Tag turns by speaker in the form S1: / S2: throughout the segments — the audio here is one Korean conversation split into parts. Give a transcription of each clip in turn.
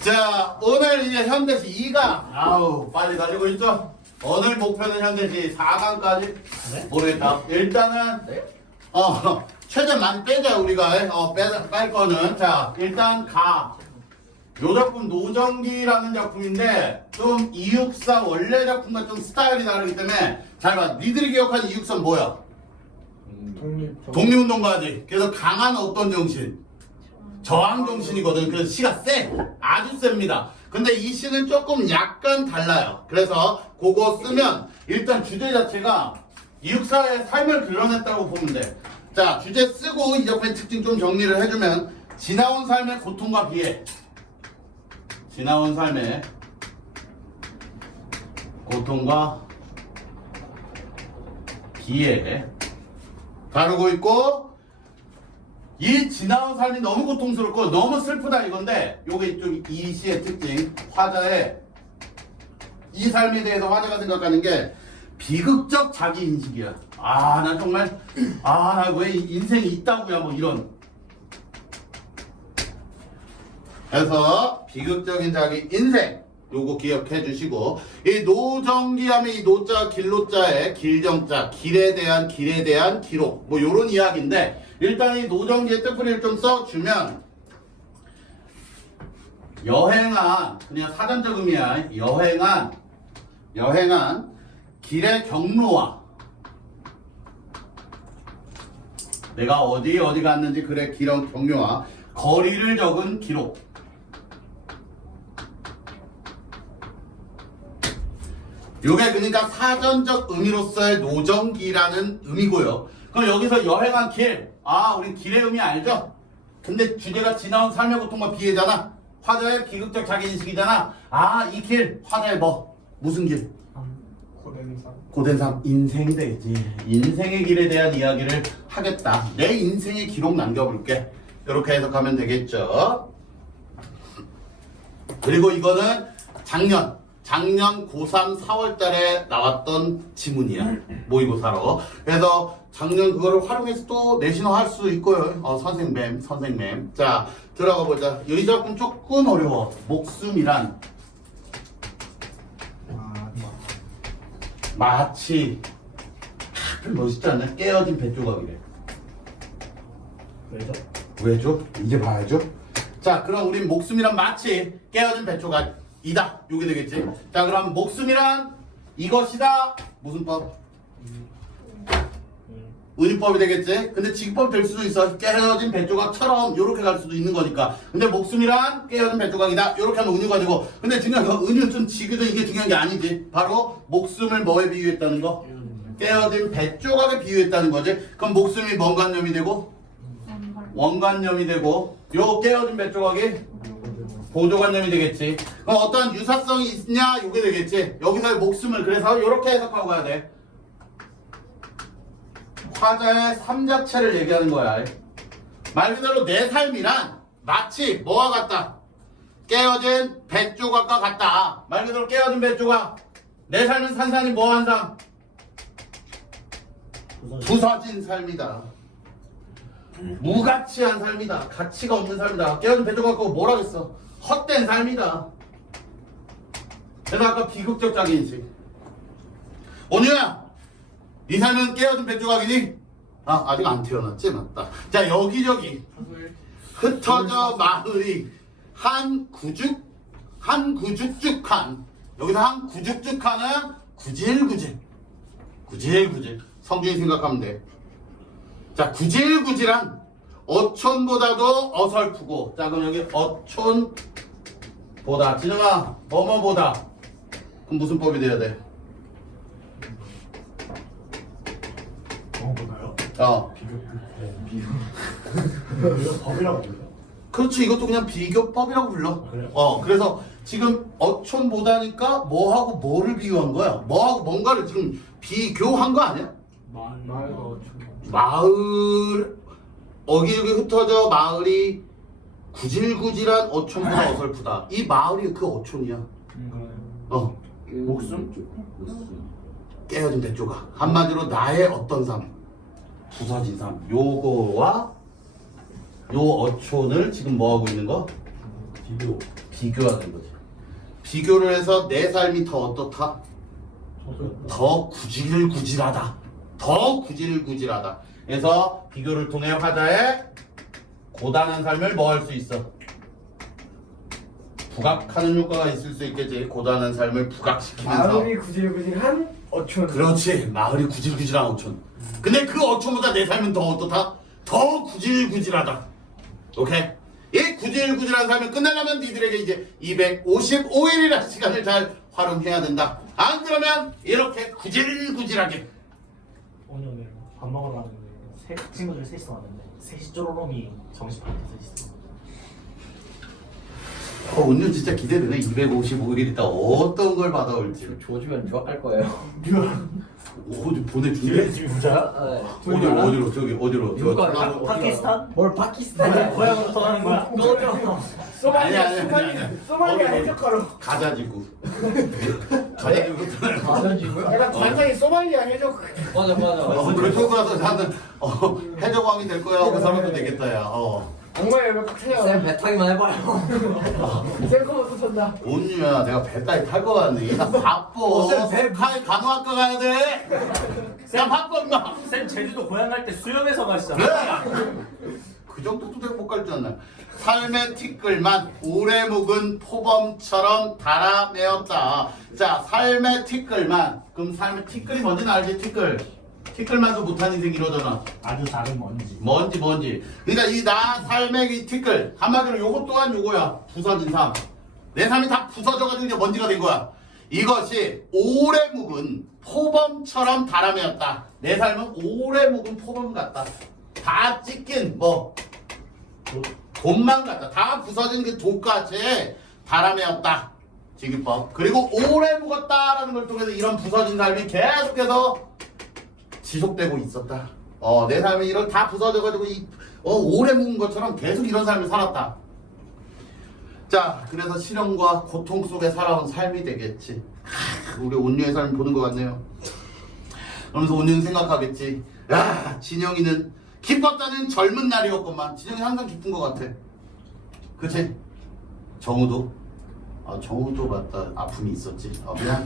S1: 자, 오늘 이제 현대시 2강. 아우, 빨리 달리고 있죠? 오늘 목표는 현대시 4강까지? 모르겠다. 일단은, 어, 최대한 많이 빼자, 우리가. 어, 빼, 뺄 거는. 자, 일단 가. 요 작품 노정기라는 작품인데, 좀 이육사 원래 작품과 좀 스타일이 다르기 때문에, 잘 봐. 니들이 기억하는 이육사는 뭐야?
S2: 독립
S1: 독립운동가지. 그래서 강한 어떤 정신? 저항 정신이거든. 그래서 시가 세. 아주 셉니다. 근데 이 시는 조금 약간 달라요. 그래서 그거 쓰면 일단 주제 자체가 이육사의 삶을 그려냈다고 보면 돼. 자, 주제 쓰고 이 작품의 특징 좀 정리를 해주면 지나온 삶의 고통과 비애. 지나온 삶의 고통과 비애. 다루고 있고 이 지나온 삶이 너무 고통스럽고 너무 슬프다 이건데 요게 좀 이 시의 특징 화자의 이 삶에 대해서 화자가 생각하는 게 비극적 자기 인식이야. 아 나 정말 아 나 왜 인생이 있다고야 뭐 이런. 그래서 비극적인 자기 인생 요거 기억해 주시고 이 노정기 하면 이 노자 길노자의 길정자 길에 대한 길에 대한 기록. 뭐 요런 이야기인데 일단 이 노정기의 뜻풀이를 좀 써주면 여행한 그냥 사전적 의미야. 여행한 여행한 길의 경로와 내가 어디 어디 갔는지 그래 길의 경로와 거리를 적은 기록 요게 그러니까 사전적 의미로서의 노정기라는 의미고요. 그럼 여기서 여행한 길, 아, 우리 길의 의미 알죠? 근데 주제가 지나온 삶의 고통과 비애잖아. 화자의 비극적 자기인식이잖아. 아, 이 길, 화자의 뭐? 무슨 길?
S2: 고된 삶
S1: 고된 삶, 인생이 되겠지. 인생의 길에 대한 이야기를 하겠다. 내 인생의 기록 남겨볼게. 이렇게 해석하면 되겠죠. 그리고 이거는 작년, 작년 고3 4월 달에 나왔던 지문이야. 모의고사로. 그래서 작년 그거를 활용해서 또 내신화 할 수 있고요. 어, 선생님, 선생님. 자, 들어가 보자. 이 작품 조금 어려워. 목숨이란
S2: 아
S1: 마치 하필 멋있지 않나? 깨어진 배 조각이래.
S2: 왜죠?
S1: 왜죠? 이제 봐야죠. 자, 그럼 우린 목숨이란 마치 깨어진 배 조각 이다. 요게 되겠지. 자, 그럼 목숨이란 이것이다. 무슨 법? 은유법이 되겠지. 근데 직법 될 수도 있어. 깨어진 배 조각처럼 요렇게 갈 수도 있는 거니까. 근데 목숨이란 깨어진 배 조각이다. 요렇게 하면 은유가 되고. 근데 중요한 거 은유 좀 지그도 이게 중요한 게 아니지. 바로 목숨을 뭐에 비유했다는 거? 깨어진 배 조각에 비유했다는 거지. 그럼 목숨이 뭔 관념이 되고 원관념이 되고 요 깨어진 배 조각이 보조관념이 되겠지. 그럼 어떤 유사성이 있냐? 요게 되겠지. 여기서의 목숨을 그래서 요렇게 해석하고 가야 돼. 화자의 삶 자체를 얘기하는 거야. 말 그대로 내 삶이란 마치 뭐와 같다? 깨어진 배 조각과 같다. 말 그대로 깨어진 배 조각. 내 삶은 산산이 뭐한 삶? 부서진 삶이다. 무가치한 삶이다. 가치가 없는 삶이다. 깨어진 배 조각 갖고 뭘 하겠어? 헛된 삶이다. 그래서 아까 비극적 자기인식. 온유야, 네 삶은 깨어진 배 조각이니? 아, 아직 안 태어났지? 맞다. 자, 여기저기 흩어져 마을이 한 구죽, 한 구죽죽한. 여기서 한 구죽죽한은 구질구질. 구질구질. 성준이 생각하면 돼. 자, 구질구질한 어촌보다도 어설프고. 자, 그럼 여기 어촌보다. 진영아, 뭐뭐보다. 그럼 무슨 법이 돼야 돼?
S2: 뭐보다요?
S1: 어.
S2: 비교 이거 법이라고 불러요?
S1: 그렇지 이것도 그냥 비교법이라고 불러
S2: 아, 그래요?
S1: 어 그래서 지금 어촌보다니까 뭐하고 뭐를 비교한 거야 뭐하고 뭔가를 지금 비교한 거 아니야
S2: 마을
S1: 마을 어기여기 흩어져 마을이 구질구질한 어촌보다 어설프다. 이 마을이 그 어촌이야. 어.
S2: 목숨?
S1: 깨어진 대조각 한마디로 나의 어떤 삶? 부서진 삶. 요거와 요 어촌을 지금 뭐하고 있는 거?
S2: 비교.
S1: 비교하는 거지. 비교를 해서 내 삶이 더 어떻다? 더 구질구질하다. 더 구질구질하다. 그래서 비교를 통해 화자의 고단한 삶을 뭐 할 수 있어? 부각하는 효과가 있을 수 있겠지. 고단한 삶을 부각시키면서.
S3: 마음이 구질구질한 어촌.
S1: 그렇지. 마을이 구질구질한 어촌. 근데 그 어촌보다 내 삶은 더 어떻다? 더 구질구질하다. 오케이? 이 구질구질한 삶을 끝내려면 니들에게 이제 255일이라는 시간을 잘 활용해야 된다. 안 그러면 이렇게 구질구질하게
S4: 오늘 밥 먹으러 갔는데 세 친구들 셋이서 왔는데 셋이 쪼로롱이 정신 밖에서 있어.
S1: 어, 오늘 진짜 기대되네. 255일 있다 어떤 걸 받아올지.
S5: 조주면 유학 갈 거예요.
S1: 어디 보내준대?
S4: 집이 부자?
S5: 네.
S1: 어디로 어디로 저기 어디로 저.
S5: 가-
S4: 파키스탄?
S5: 뭘 파키스탄이야?
S4: 고향으로 떠나는 거야? 꺼져.
S1: 아니, 아니, 아니, 아니, 아니.
S3: 소말리아
S1: 거기
S3: 해적가로.
S1: 가자지구. 가자지구 떠나는 거.
S5: 가전지고요?
S3: 약간 관상이 소말리아 해적.
S5: 맞아 맞아.
S1: 어, 그쪽으로 가서 나는 어, 해적왕이 될 거야 하고 살아도 되겠다 야. 어.
S3: 악마의 몇각
S5: 쌤
S3: 찾아가.
S5: 배 타기만 해봐요.
S3: 셀커버스 쏜다.
S1: 온유야 내가 배 따위 탈거 같네. 나 바빠.
S5: 어, 쌤 배-
S1: 간호학과 가야 돼. 야 바빠 임마.
S4: 쌤 제주도 고향 갈 때 수영해서 가시잖아.
S1: 그래. 그 정도도 내가 못갈 줄 알았나. 삶의 티끌만 오래 묵은 포범처럼 달아매었다. 자, 삶의 티끌만. 그럼 삶의 티끌이 뭔지 알지? 티끌. 티끌만도 못한 인생 이러잖아.
S4: 아주 작은 먼지.
S1: 뭔지 뭔지. 그러니까 이 나 삶의 이 티끌 한마디로 요것 또한 요거야. 부서진 삶. 내 삶이 다 부서져가지고 이제 먼지가 된 거야. 이것이 오래 묵은 포범처럼 달아매었다. 내 삶은 오래 묵은 포범 같다. 다 찢긴 뭐 돈만 같다. 다 부서진 그 독같이 달아매었다. 지기법. 그리고 오래 묵었다라는 걸 통해서 이런 부서진 삶이 계속해서 지속되고 있었다. 어, 내 삶이 이런 다 부서져가지고 이 어, 오래 묵은 것처럼 계속 이런 삶을 살았다. 자, 그래서 실현과 고통 속에 살아온 삶이 되겠지. 하, 우리 온유의 삶 보는 것 같네요. 그러면서 온유는 생각하겠지. 야, 진영이는 기뻤다는 젊은 날이었구만. 진영이 항상 기쁜 것 같아. 그치? 정우도? 아, 정우도 맞다. 아픔이 있었지. 아, 그냥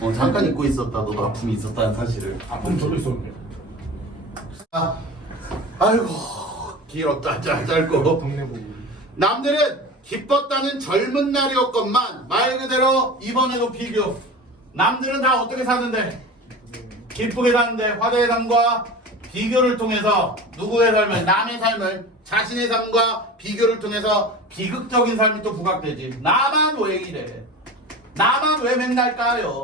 S1: 어, 잠깐 잊고 있었다. 너도 아픔이 있었다는 사실을.
S2: 아픔 저도 있었는데.
S1: 아, 아이고 길었다 짜- 짧고
S2: 동네 보고.
S1: 남들은 기뻤다는 젊은 날이었건만 말 그대로 이번에도 비교 남들은 다 어떻게 사는데 기쁘게 사는데 화제의 삶과 비교를 통해서 누구의 삶을 남의 삶을 자신의 삶과 비교를 통해서 비극적인 삶이 또 부각되지. 나만 왜 이래? 나만 왜 맨날 까요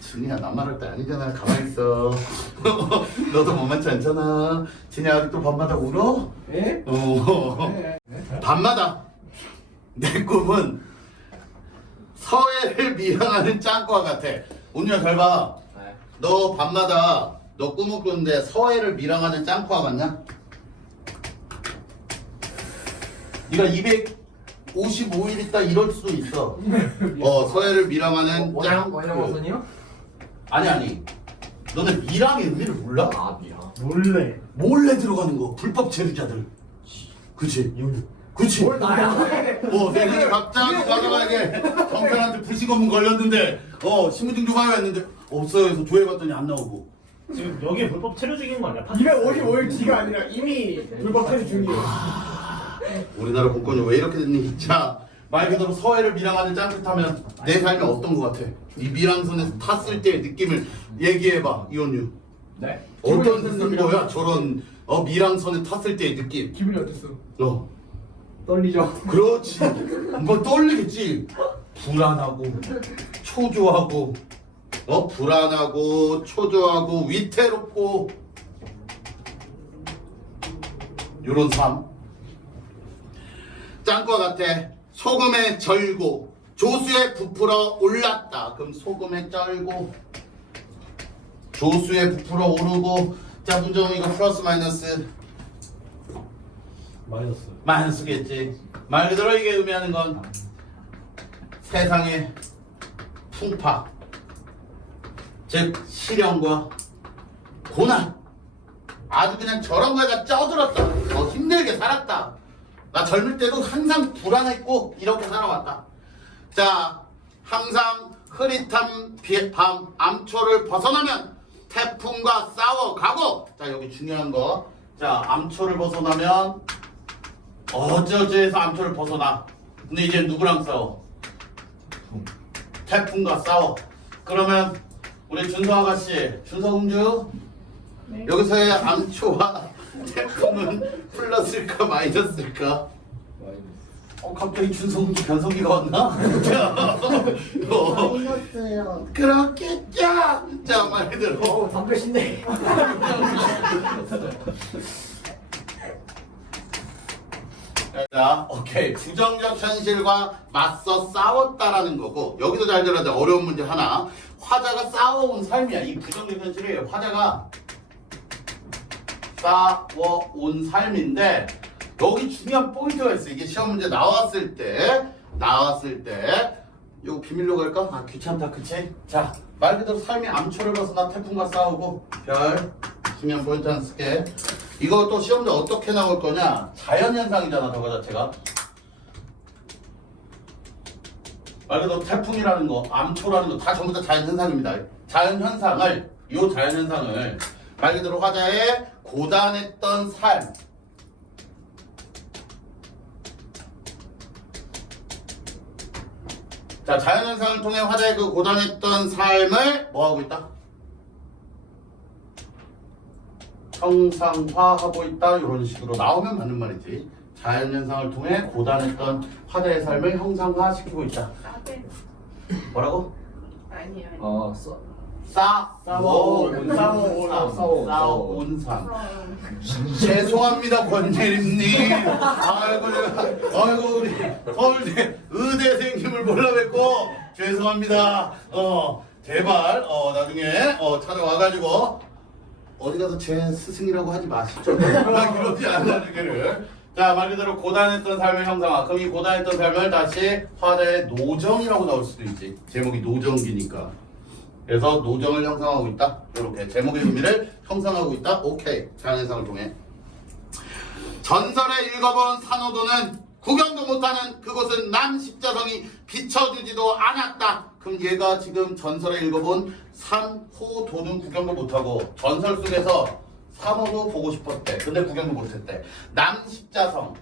S1: 준이야 나 말할 때 아니잖아. 가만히 있어. 너도 만만치 않잖아. 진이 아직도 밤마다 울어?
S3: 예?
S1: 어. 밤마다. 내 꿈은 서해를 밀어가는 짱과 같아 온유야 잘 봐
S5: 네.
S1: 너 밤마다 너 꿈을 꾸는데 서해를 밀어가는 짱코와 같냐? 네가 255일 있다 이럴 수도 있어 어 서해를
S5: 원양
S1: 짱
S5: 원양 어선이요?
S1: 아니 아니 너네 밀항의 의미를 몰라?
S5: 아 미안.
S4: 몰래.
S1: 몰래 들어가는 거 불법 체류자들 그치 그치
S3: 뭘 나야?
S1: 어 내가 갑자기 가다가 이게 경찰한테 불신검문 걸렸는데 어 신분증 좀 하려 했는데 없어요. 해서 조회받더니 안 나오고.
S4: 지금 여기에 불법 체류 중인 거 아니야?
S3: 255일 뒤가 아니라 이미 불법 체류 중이에요.
S1: 우리나라 공권이 왜 이렇게 됐니? 자 말 그대로 서해를 밀항하는 타면 내 삶이 어떤 거 같아? 이 밀항선에서 탔을 때의 느낌을 얘기해봐 이온유.
S5: 네.
S1: 어떤
S3: 어땠어,
S1: 거야? 저런 어 밀항선에 탔을 때의 느낌.
S3: 기분이 어땠어?
S1: 어
S3: 떨리죠.
S1: 그렇지. 뭐 떨리겠지. 불안하고 초조하고 어 불안하고 초조하고 위태롭고 요런 삶. 짱과 같아. 소금에 절고 조수에 부풀어 올랐다. 그럼 소금에 쩔고 조수에 부풀어 오르고 자 문정 이거 플러스 마이너스
S2: 마이너스.
S1: 마이너스겠지. 말 그대로 이게 의미하는 건 세상의 풍파, 즉 시련과 고난, 아주 그냥 저런 거에다 쪄들었다. 더 힘들게 살았다. 나 젊을 때도 항상 불안했고 이렇게 살아왔다. 자, 항상 흐릿한 비- 밤 암초를 벗어나면 태풍과 싸워 가고 자 여기 중요한 거. 자 암초를 벗어나면 어쩌저에서 암초를 벗어나. 근데 이제 누구랑 싸워? 태풍과 싸워. 그러면 우리 준서 아가씨, 준서 공주 여기서의 암초와 태풍은 플러스일까 마이너스일까? 어 갑자기 준서 공주 변성기가 왔나? 어,
S6: 마이너스요.
S1: 그렇겠죠. 자 말 그대로.
S5: 어 담배 신네.
S1: 자, 오케이. 부정적 현실과 맞서 싸웠다라는 거고 여기도 잘 들어야 돼. 어려운 문제 하나. 화자가 싸워온 삶이야. 이 부정적 현실이에요. 화자가 싸워온 삶인데 여기 중요한 포인트가 있어. 이게 시험 문제 나왔을 때 나왔을 때 이거 비밀로 갈까? 아 귀찮다 그치? 자 말 그대로 삶이 암초를 벗어나 태풍과 싸우고 별 포인트 하나 쓸게. 이거 또 시험대 어떻게 나올 거냐? 자연현상이잖아 저거 자체가. 말 그대로 태풍이라는 거 암초라는 거 다 전부 다 자연현상입니다. 자연현상을 이 자연현상을 말 그대로 화자의 고단했던 삶. 자, 자연현상을 통해 화자의 그 고단했던 삶을 뭐하고 있다? 형상화하고 있다. 이런 식으로 나오면 맞는 말이지. 자연현상을 통해 고단했던 화자의 삶을 형상화시키고 있다.
S6: 싸대.
S1: 뭐라고?
S6: 아니 아니.
S5: 어 써.
S1: 싸,
S3: 싸워온, 싸워온,
S1: 싸,
S3: 싸워온.
S1: 싸워온 삶. 죄송합니다, 권예림님. 아이고, 내가, 아이고, 우리 서울대 의대생님을 몰라 뵙고, 죄송합니다. 어, 제발, 어, 나중에, 어, 찾아와가지고, 어디 가서 제 스승이라고 하지 마시죠. 나 그러지 않나주기를. 자, 말 그대로 고단했던 삶의 형상화. 그럼 이 고단했던 삶을 다시 화자의 노정이라고 나올 수도 있지. 제목이 노정기니까. 그래서 노정을 형성하고 있다. 이렇게 제목의 의미를 형성하고 있다. 오케이. 자연현상을 통해. 전설에 읽어본 산호도는 구경도 못하는 그곳은 남 십자성이 비춰주지도 않았다. 그럼 얘가 지금 전설에 읽어본 산호도는 구경도 못하고 전설 속에서 산호도 보고 싶었대. 근데 구경도 못했대. 남 십자성.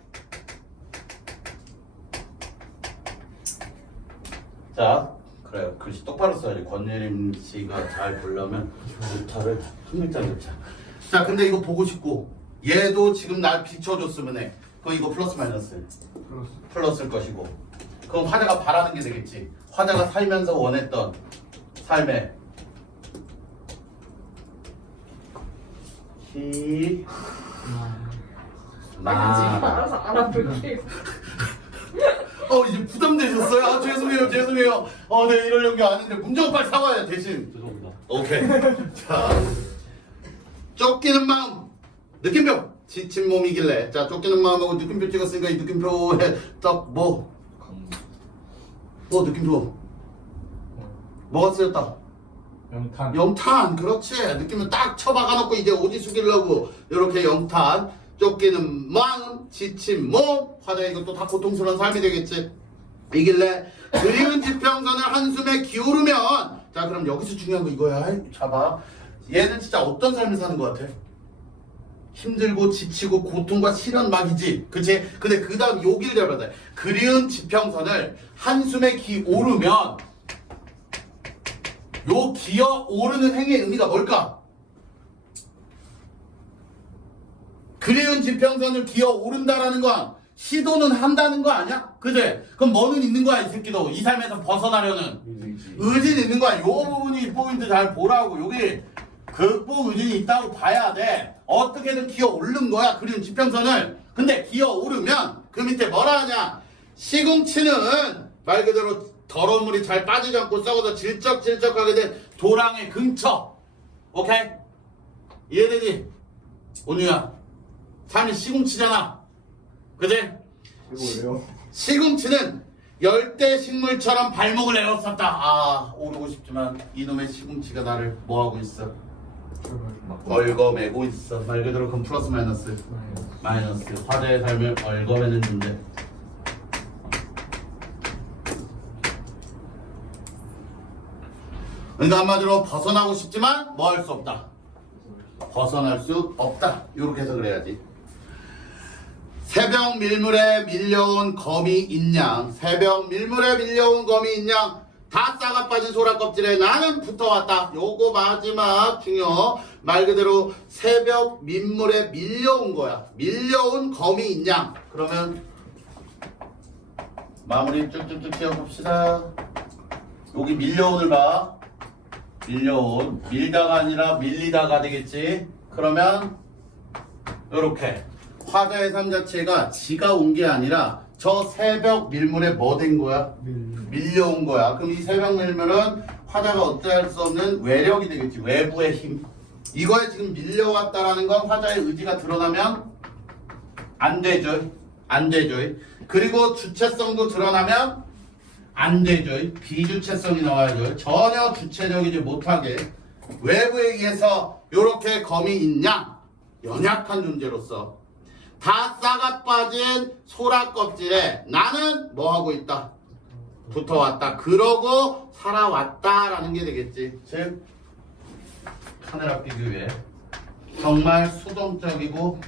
S1: 자, 그래요. 글씨 똑바로 써야지. 권예림 씨가 잘 보려면 오타를 한 글자 한 글자. 자, 근데 이거 보고 싶고 얘도 지금 날 비춰줬으면 해. 그럼 이거 플러스 마이너스? 플러스일 것이고. 그럼 화자가 바라는 게 되겠지. 화자가 살면서 원했던 삶의 히. 나.
S6: 알아서 알아볼게.
S1: 어 이제 부담되셨어요? 아 죄송해요 죄송해요 어네 이러려는 게 아닌데 문제가 빨리 사과해요 대신
S4: 죄송합니다.
S1: 오케이 자 쫓기는 마음 느낌표 지친 몸이길래. 자 쫓기는 마음하고 느낌표 찍었으니까 이 느낌표에 딱뭐뭐 뭐 느낌표? 뭐가 쓰였다?
S4: 영탄.
S1: 영탄 그렇지. 느낌을 딱 쳐박아 놓고 이제 오지 숙이려고 이렇게 영탄 쫓기는 마음 지친 몸. 화자 이것도 다 고통스러운 삶이 되겠지. 이길래 그리운 지평선을 한숨에 기울으면. 자 그럼 여기서 중요한 거 이거야. 잡아. 얘는 진짜 어떤 삶을 사는 것 같아? 힘들고 지치고 고통과 시련 막이지 그치? 근데 그 다음 잡아야 돼 그리운 지평선을 한숨에 기오르면 요 기어 오르는 행위의 의미가 뭘까? 그리운 지평선을 기어 오른다라는 건 시도는 한다는 거 아니야? 그제? 그럼 뭐는 있는 거야 이 새끼도 이 삶에서 벗어나려는 의지는 있는 거야 요 부분이 포인트 잘 보라고 여기 극복 의지는 있다고 봐야 돼 어떻게든 기어 오른 거야 그리운 지평선을 근데 기어 오르면 그 밑에 뭐라 하냐 시궁치는 말 그대로 더러운 물이 잘 빠지지 않고 썩어서 질척질척하게 된 도랑의 근처 오케이? 이해되지? 온유야 삶이 시궁치잖아 그지? 시궁치는 열대 식물처럼 발목을 에웠었다. 아 오르고 싶지만 이놈의 시궁치가 나를 뭐하고 있어? 얽어매고 있어. 말 그대로 그럼 플러스 마이너스. 마이너스. 화자의 삶을 얽어매는 존재 그러니까 한마디로 벗어나고 싶지만 뭐 할 수 없다. 벗어날 수 없다. 이렇게 해석을 해야지. 새벽 밀물에 밀려온 거미 인양 새벽 밀물에 밀려온 거미 인양 다 싸가 빠진 소라 껍질에 나는 붙어왔다. 요거 마지막 중요. 말 그대로 새벽 민물에 밀려온 거야. 밀려온 거미 인양 그러면 마무리 쭉쭉쭉 지어봅시다. 여기 밀려온을 봐. 밀려온. 밀다가 아니라 밀리다가 되겠지? 그러면 요렇게. 화자의 삶 자체가 지가 온 게 아니라 저 새벽 밀물에 뭐 된 거야? 밀려온 거야. 그럼 이 새벽 밀물은 화자가 어찌할 수 없는 외력이 되겠지. 외부의 힘. 이거에 지금 밀려왔다라는 건 화자의 의지가 드러나면 안 되죠. 안 되죠. 그리고 주체성도 드러나면 안 되죠. 비주체성이 나와야죠. 전혀 주체적이지 못하게 외부에 의해서 이렇게 검이 있냐? 연약한 존재로서 다 싸가 빠진 소라 껍질에 나는 뭐 하고 있다? 붙어왔다. 그러고 살아왔다라는 게 되겠지. 즉 카메라 비교에 정말 수동적이고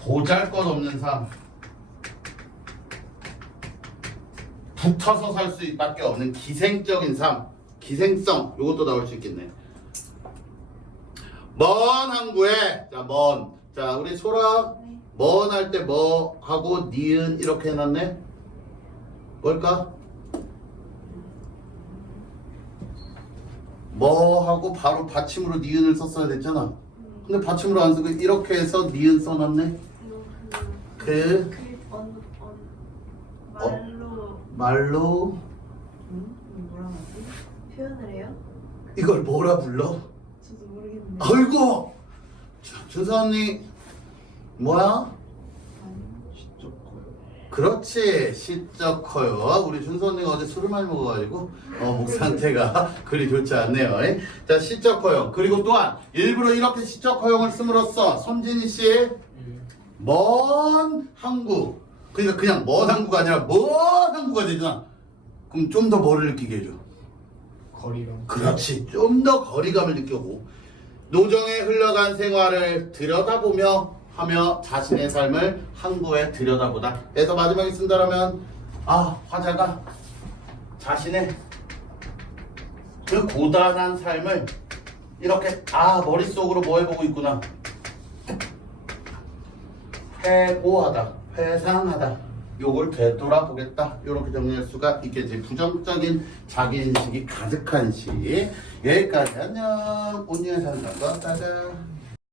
S1: 보잘것없는 삶. 붙어서 살 수밖에 없는 기생적인 삶, 기생성 이것도 나올 수 있겠네. 먼 항구에 자 먼. 자 우리 소라 먼할 때 뭐 하고 니은 이렇게 해놨네. 뭘까? 뭐 하고 바로 받침으로 니은을 썼어야 됐잖아. 근데 받침으로 안 쓰고 이렇게 해서 니은 써놨네. 그 어?
S6: 말로
S1: 말로
S6: 음? 뭐라 하지? 표현을 해요?
S1: 이걸 뭐라 불러?
S6: 저도 모르겠는데.
S1: 아이고 준서 언니 뭐야? 그렇지 시적 커요. 우리 준서 언니가 어제 술을 많이 먹어가지고 어, 목 상태가 그리 좋지 않네요. 자 시적 허용 그리고 또한 일부러 이렇게 시적 허용을 씀으로써 손진희 씨먼 항구 그러니까 그냥 먼 항구가 아니라 먼 항구가 되잖아. 그럼 좀 더 뭐를 느끼게 해줘?
S2: 거리감.
S1: 그렇지. 좀 더 거리감을 느끼고 노정에 흘러간 생활을 들여다보며 하며 자신의 삶을 항구에 들여다보다. 그래서 마지막에 쓴다라면 아 화자가 자신의 그 고단한 삶을 이렇게 아 머릿속으로 뭐 해보고 있구나. 회고하다, 회상하다. 요걸 되돌아보겠다. 이렇게 정리할 수가 있겠지. 부정적인 자기인식이 가득한 시. 여기까지 안녕. 온유한 삶과 따자.